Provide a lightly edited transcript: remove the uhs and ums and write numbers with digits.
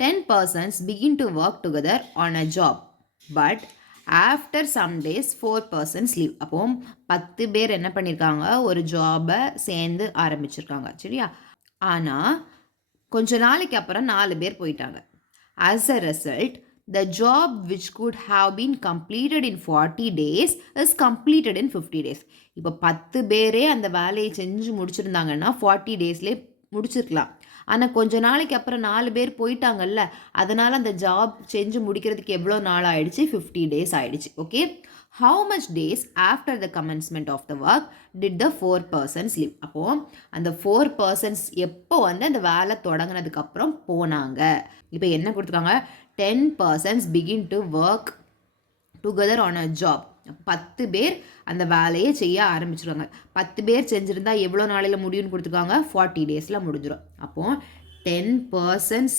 10 persons begin to work together on a job, but after some days 4 persons leave. அப்போ 10 பேர் என்ன பண்ணியிருக்காங்க, ஒரு ஜாபை சேர்ந்து ஆரம்பிச்சிருக்காங்க, சரியா? ஆனால் கொஞ்ச நாளைக்கு அப்புறம் 4 பேர் போயிட்டாங்க. As a result, the job which could have been completed in 40 days is completed in 50 days. இப்போ 10 பேரே அந்த வேலையை செஞ்சு முடிச்சிருந்தாங்கன்னா 40 டேஸ்லேயே முடிச்சிருக்கலாம். ஆனால் கொஞ்ச நாளைக்கு அப்புறம் 4 பேர் போயிட்டாங்கல்ல, அதனால் அந்த ஜாப் செஞ்சு முடிக்கிறதுக்கு எவ்வளோ நாள் ஆயிடுச்சு, 50 டேஸ் ஆயிடுச்சு. Okay, how much days after the commencement of the work did the 4 persons leave? அப்போது அந்த 4 persons எப்போ வந்து அந்த வேலை தொடங்கினதுக்கு அப்புறம் போனாங்க. இப்போ என்ன கொடுத்துருக்காங்க, 10 persons begin to work together on a job. 10 பேர் அந்த வேலையை செய்ய ஆரம்பிச்சிருக்காங்க. 10 பேர் செஞ்சுருந்தா எவ்வளோ நாளையில் முடியும்னு கொடுத்துருக்காங்க, 40 டேஸில் முடிஞ்சிடும். அப்போது 10 persons